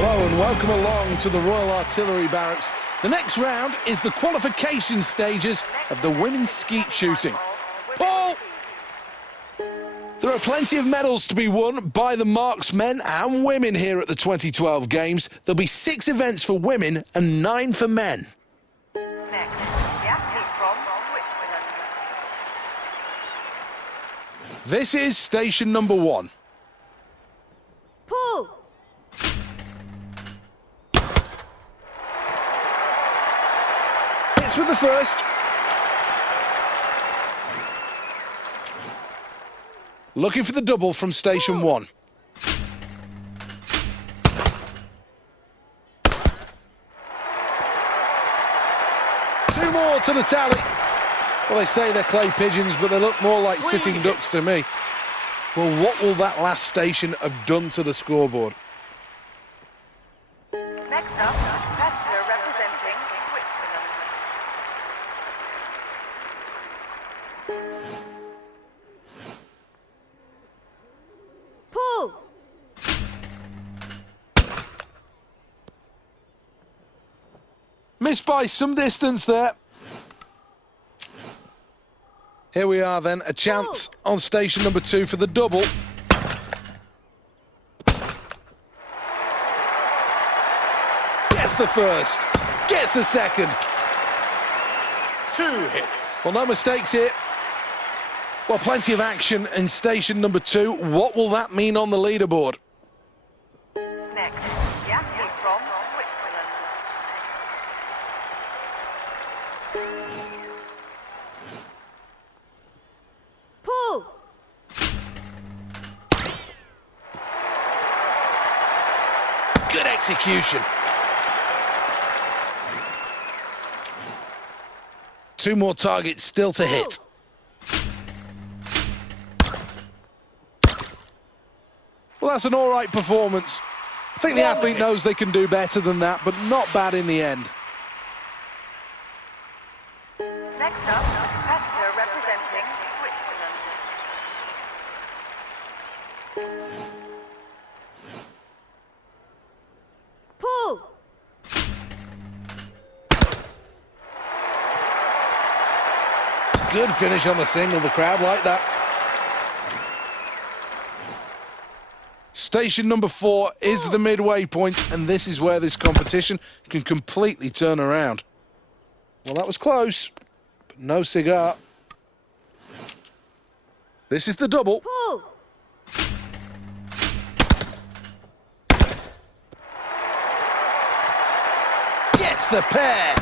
Hello and welcome along to the Royal Artillery Barracks. The next round is the qualification stages of the women's skeet shooting. Paul! There are plenty of medals to be won by the marksmen and women here at the 2012 Games. There'll be 6 events for women and 9 for men. Next, the athlete from Switzerland. This is station number 1. Pull! It's for the first. Looking for the double from station 1. Two more to the tally. Well, they say they're clay pigeons, but they look more like sitting ducks to me. Well, what will that last station have done to the scoreboard? Next up, a competitor representing Switzerland. Pull! Missed by some distance there. Here we are then, a chance on station number 2 for the double. Gets the first, gets the second. 2 hits. Well, no mistakes here. Well, plenty of action in station number 2. What will that mean on the leaderboard? Next, the athlete from Switzerland. Pull! Good execution. 2 more targets still to hit. Well, that's an all right performance. I think the athlete knows they can do better than that, but not bad in the end. Next up, a competitor representing Switzerland. Pull! Good finish on the single, the crowd like that. Station number 4 is the midway point, and this is where this competition can completely turn around. Well, that was close, but no cigar. This is the double. Pull! Gets the pair.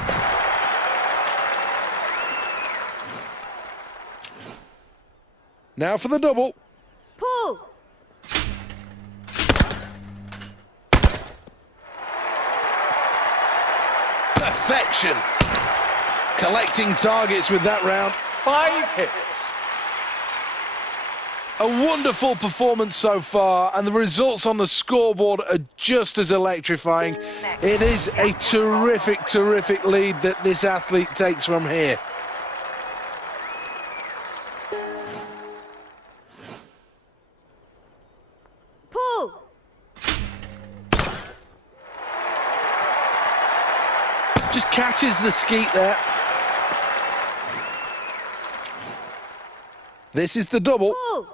Now for the double. Pull! Perfection. Collecting targets with that round. 5 hits. A wonderful performance so far, and the results on the scoreboard are just as electrifying. It is a terrific, terrific lead that this athlete takes from here. Pull! Just catches the skeet there. This is the double. Pull!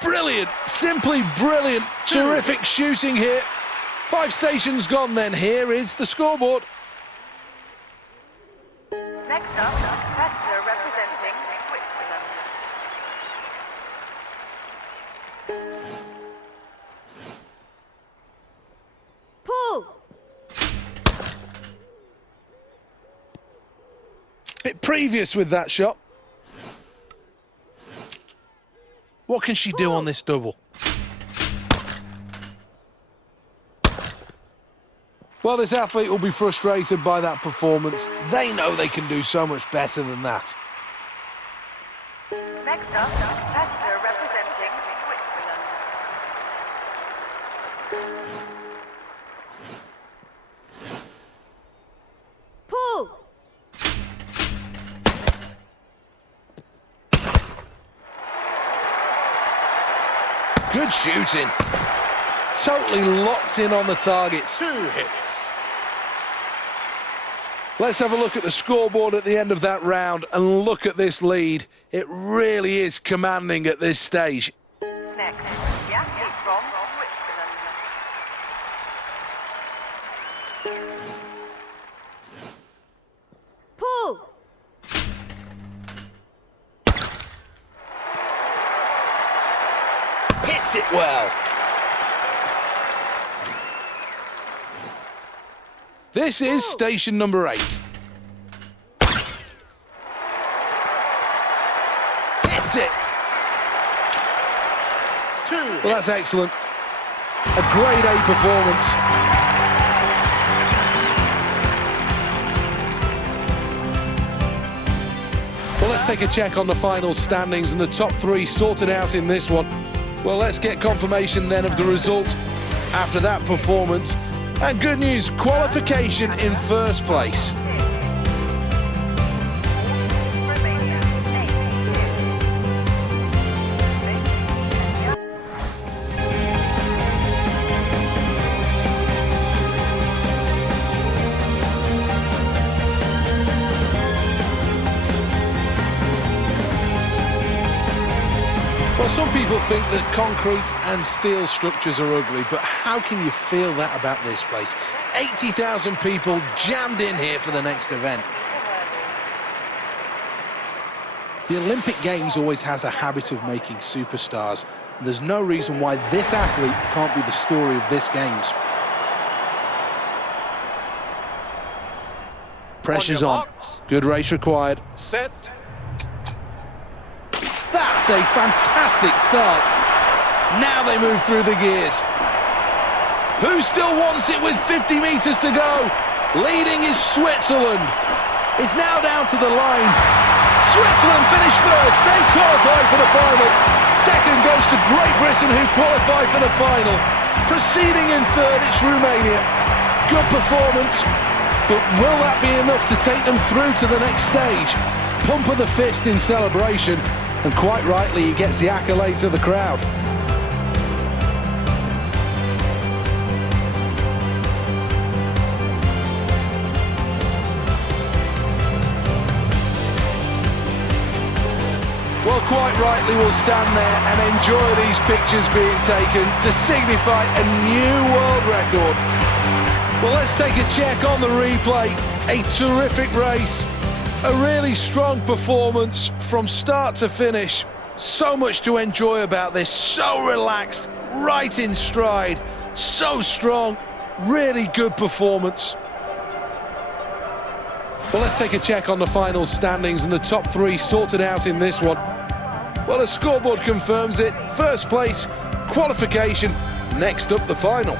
Brilliant, simply brilliant, terrific shooting here. 5 stations gone then. Here is the scoreboard. Next up, a competitor representing Switzerland. Pull! Bit previous with that shot. What can she do on this double? Well, this athlete will be frustrated by that performance. They know they can do so much better than that. Next up, a competitor representing Switzerland. Pull! Good shooting. Totally locked in on the targets. 2 hits. Let's have a look at the scoreboard at the end of that round and look at this lead. It really is commanding at this stage. Next, Yankee from Switzerland. Pull! Hits it well. This is station number 8. Hits it. 2 Well, hits. that's excellent. A grade A performance. Well, let's take a check on the final standings and the top 3 sorted out in this one. Well, let's get confirmation then of the result after that performance. And good news, qualification in first place. Romania, 8 hits. Well, some people think that concrete and steel structures are ugly, but how can you feel that about this place? 80,000 people jammed in here for the next event. The Olympic Games always has a habit of making superstars, and there's no reason why this athlete can't be the story of this Games. Pressure's your on. marks. Good race required. Set. That's a fantastic start. Now they move through the gears. Who still wants it with 50 metres to go? Leading is Switzerland. It's now down to the line. Switzerland finish first. They qualify for the final. Second goes to Great Britain, who qualify for the final. Proceeding in third, it's Romania. Good performance. But will that be enough to take them through to the next stage? Pump of the fist in celebration. And quite rightly, he gets the accolades of the crowd. Well, quite rightly, we'll stand there and enjoy these pictures being taken to signify a new world record. Well, let's take a check on the replay. A terrific race. A really strong performance from start to finish. So much to enjoy about this. So relaxed, right in stride. So strong. Really good performance. Well, let's take a check on the final standings and the top 3 sorted out in this one. Well, the scoreboard confirms it. First place, qualification. Next up, the final.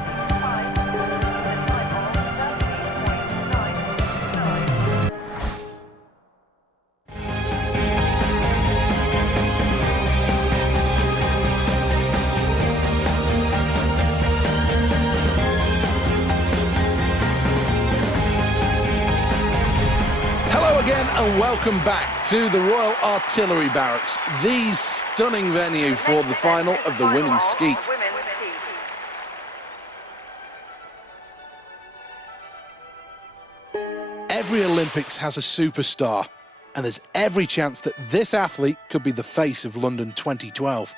Again, and welcome back to the Royal Artillery Barracks, the stunning venue for the final of the women's skeet. Every Olympics has a superstar, and there's every chance that this athlete could be the face of London 2012.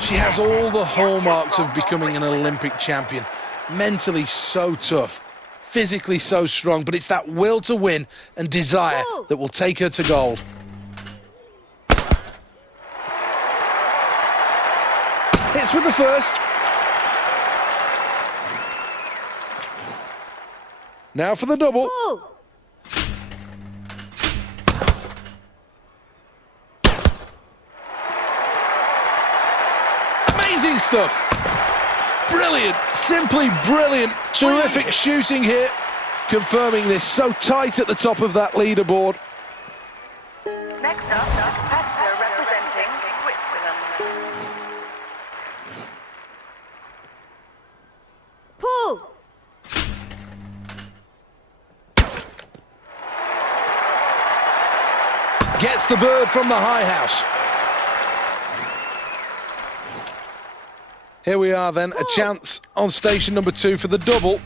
She has all the hallmarks of becoming an Olympic champion. Mentally so tough. Physically so strong, but it's that will to win and desire that will take her to gold. Hits with the first. Now for the double. Pull! Amazing stuff. Brilliant, simply brilliant, terrific shooting here, confirming this so tight at the top of that leaderboard. Next up, competitor representing Switzerland. Pull! Gets the bird from the high house. Here we are then, a chance on station number 2 for the double.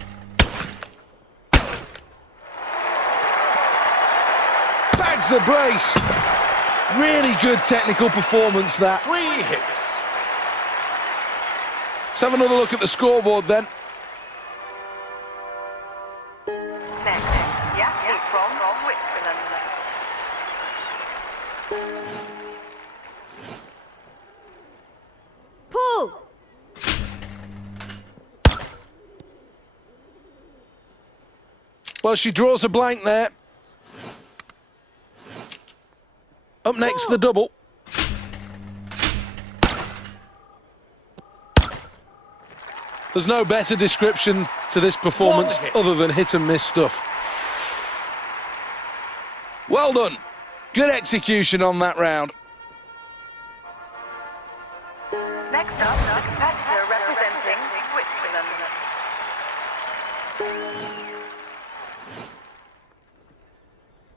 Bags the brace. Really good technical performance, that. 3 hits. Let's have another look at the scoreboard then. Next, the athlete from Switzerland. Pull. Well, she draws a blank there. Up next, the double. There's no better description to this performance other than hit and miss stuff. Well done. Good execution on that round. Next up, the competitor representing Switzerland.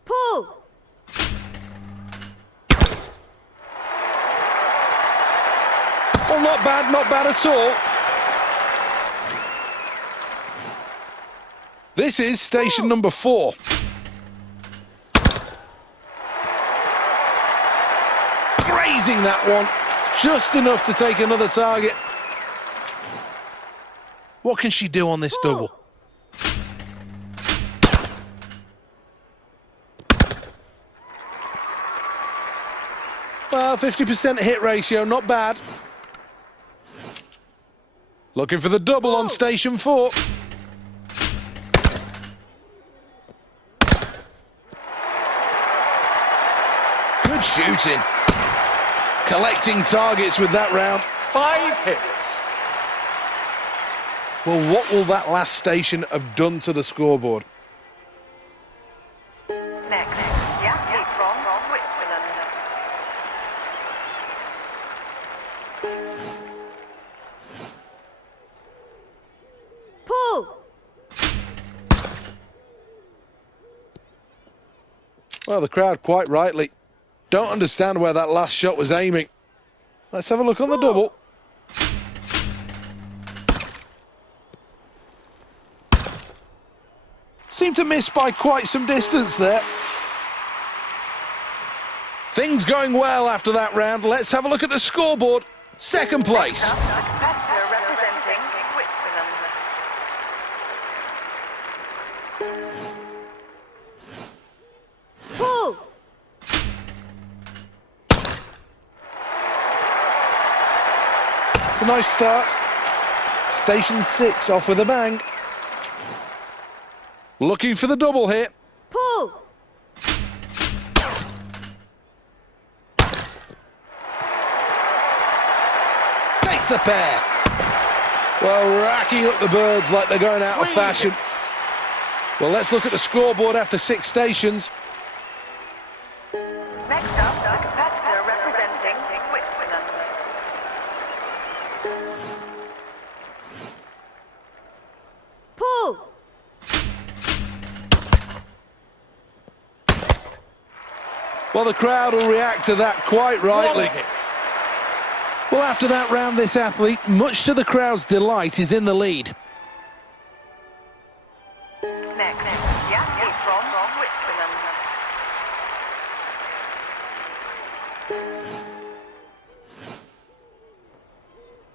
Pull. Well, not bad at all. This is station number 4. Grazing that one. Just enough to take another target. What can she do on this double? Well, 50% hit ratio, not bad. Looking for the double on station 4. Good shooting. Collecting targets with that round. 5 hits. Well, what will that last station have done to the scoreboard? Next, the athlete from Switzerland. Pull. Well, the crowd, quite rightly, don't understand where that last shot was aiming. Let's have a look on the double. Seemed to miss by quite some distance there. Things going well after that round. Let's have a look at the scoreboard. Second place. The competitor representing Switzerland. Pull. It's a nice start. Station 6 off with a bang. Looking for the double here. Pull. Takes the pair. Well, racking up the birds like they're going out of 3 fashion. hits. Well, let's look at the scoreboard after 6 stations. Next up, the competitor representing Switzerland. Pull. Well, the crowd will react to that quite rightly. 1 hit. Well, after that round, this athlete, much to the crowd's delight, is in the lead. Next, the athlete from Switzerland.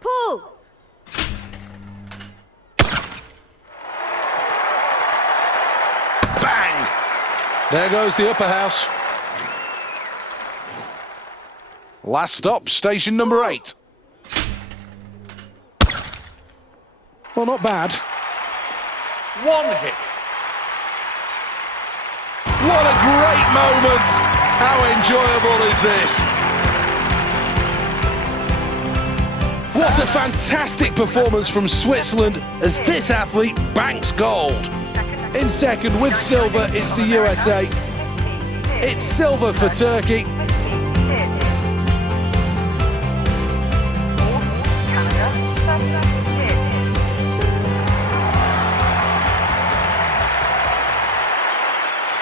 Pull. Bang! There goes the upper house. Last stop, station number 8. Well, not bad. 1 hit. What a great moment! How enjoyable is this? What a fantastic performance from Switzerland as this athlete banks gold. In second with silver, it's the USA. It's silver for Turkey.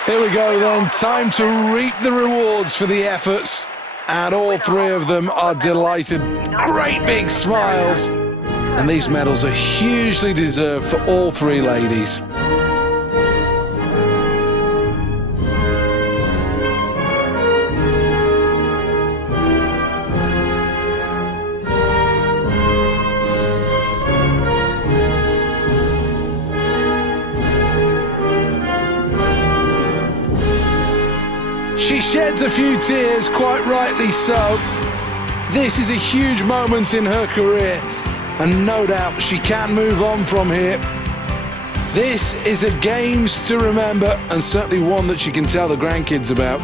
Here we go then, time to reap the rewards for the efforts. And all 3 of them are delighted. Great big smiles. And these medals are hugely deserved for all three ladies. She sheds a few tears, quite rightly so. This is a huge moment in her career, and no doubt she can move on from here. This is a Games to remember, and certainly one that she can tell the grandkids about.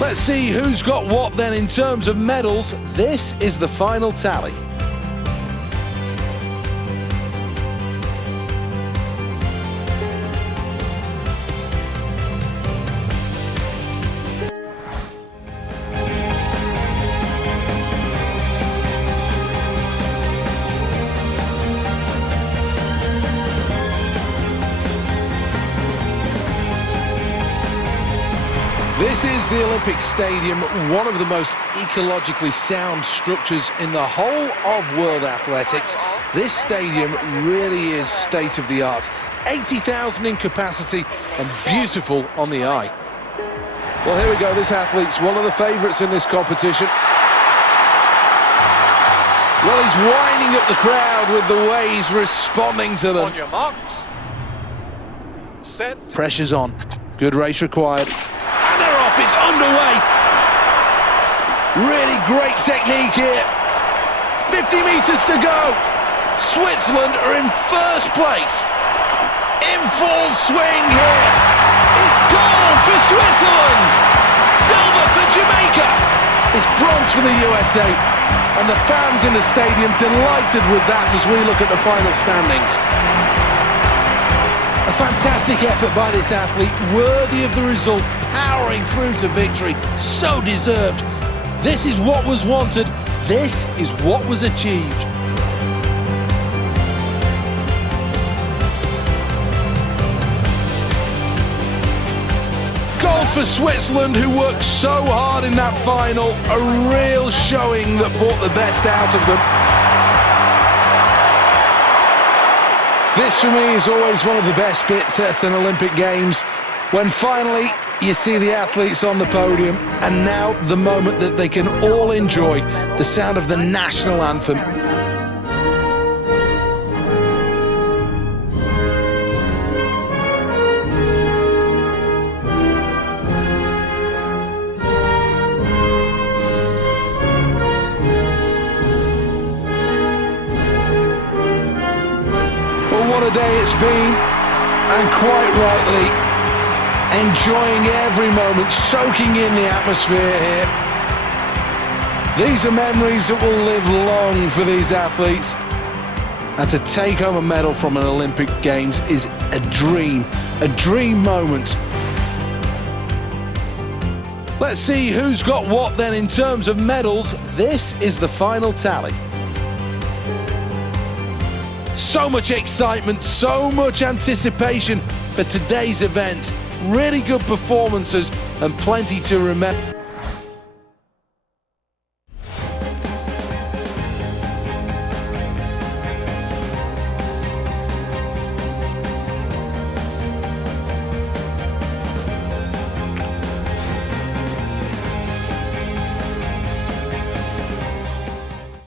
Let's see who's got what then in terms of medals. This is the final tally. This is the Olympic Stadium, one of the most ecologically sound structures in the whole of world athletics. This stadium really is state-of-the-art. 80,000 in capacity and beautiful on the eye. Well, here we go. This athlete's one of the favourites in this competition. Well, he's winding up the crowd with the way he's responding to them. On your marks. Set. Pressure's on. Good race required. It's underway. Really great technique here. 50 metres to go. Switzerland are in first place. In full swing here. It's gold for Switzerland. Silver for Jamaica. It's bronze for the USA. And the fans in the stadium delighted with that as we look at the final standings. A fantastic effort by this athlete, worthy of the result, powering through to victory, so deserved. This is what was wanted, this is what was achieved. Gold for Switzerland, who worked so hard in that final, a real showing that brought the best out of them. This, for me, is always one of the best bits at an Olympic Games, when finally you see the athletes on the podium, and now the moment that they can all enjoy the sound of the national anthem. What a day it's been, and quite rightly, enjoying every moment, soaking in the atmosphere here. These are memories that will live long for these athletes, and to take home a medal from an Olympic Games is a dream moment. Let's see who's got what then in terms of medals. This is the final tally. So much excitement, so much anticipation for today's event. Really good performances and plenty to remember.